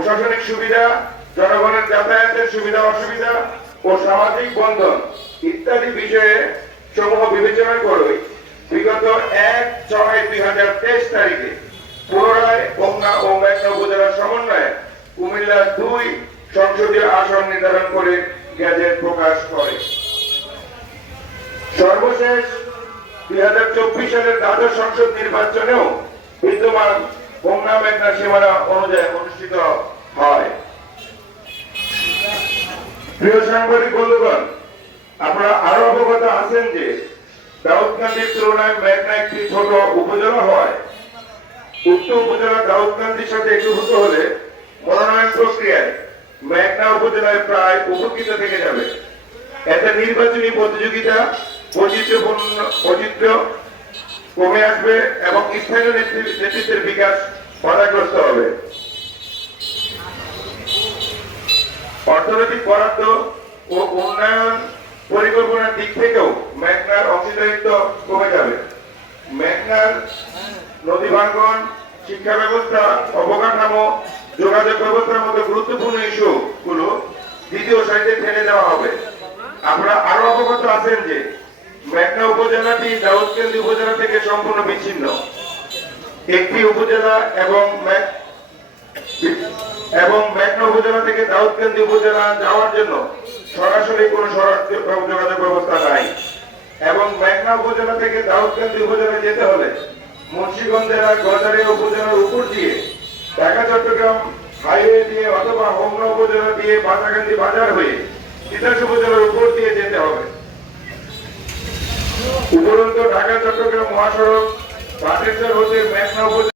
প্রশাসনিক সুবিধা, জনগণের যাতায়াতের সুবিধা অসুবিধা ও সামাজিক বন্ধন ইত্যাদি বিষয়ে সমূহ বিবেচনা করে বিগত 1/6/2023 তারিখে পুনরায় হোমনা ও মেঘনা উপজেলার সমন্বয়ে কুমিল্লা 2 সংসদীয় আসন নির্ধারণ করে গেজেট প্রকাশ করে। সর্বশেষ 2024 সালের দ্বাদশ সংসদ নির্বাচনেও বিদ্যমান হোমনা মেঘনা সীমানা অনুযায়ী অনুষ্ঠিত হয়। প্রিয় সাংবাদিক বন্ধুগণ, আপনারা আরো অবগত আছেন যে দাউদকান্দির তুলনায় মেঘনা একটি ছোট উপজেলা হয়। উক্ত উপজেলা দাউদকান্দির সাথে একীভূত হলে মনোনয়ন প্রক্রিয়ায় মেঘনা উপজেলায় প্রায় উপকৃত থেকে যাবে। এতে নির্বাচনী প্রতিযোগিতা বৈচিত্র্য কমে আসবে এবং স্থানীয় নেতৃত্বের বিকাশ বাধাগ্রস্ত হবে। অর্থনৈতিক বরাদ্দ ও উন্নয়ন পরিকল্পনার দিক থেকেও মেঘনার অংশীদারিত্ব কমে যাবে। মেঘনার নদী ভাঙ্গন, শিক্ষা ব্যবস্থা, অবকাঠামো, যোগাযোগ ব্যবস্থার মতো গুরুত্বপূর্ণ ইস্যু গুলো দ্বিতীয় সারিতে ঠেলে দেওয়া হবে। আমরা আরো অবগত আছেন যে মেঘনা উপজেলাটি দাউদকান্দি উপজেলা থেকে সম্পূর্ণ বিচ্ছিন্ন। একটি উপজেলা এবং মেঘনা উপজেলা থেকে দাউদকান্দি উপজেলা যাওয়ার জন্য সরাসরি কোনো সড়ক যোগাযোগ ব্যবস্থা নাই এবং মেঘনা উপজেলা থেকে দাউদকান্দি উপজেলা যেতে হলে মুন্সিগঞ্জ জেলার গজারিয়া উপজেলার উপর দিয়ে ঢাকা চট্টগ্রাম হাইওয়ে দিয়ে অথবা হোমনা উপজেলা দিয়ে বাঁচাকান্দি বাজার হয়ে তিতাস উপজেলার উপর দিয়ে যেতে হবে। উপরন্তু ঢাকা চট্টগ্রাম মহাসড়ক বাটেশ্বর হতে মেঘনা উপজেলা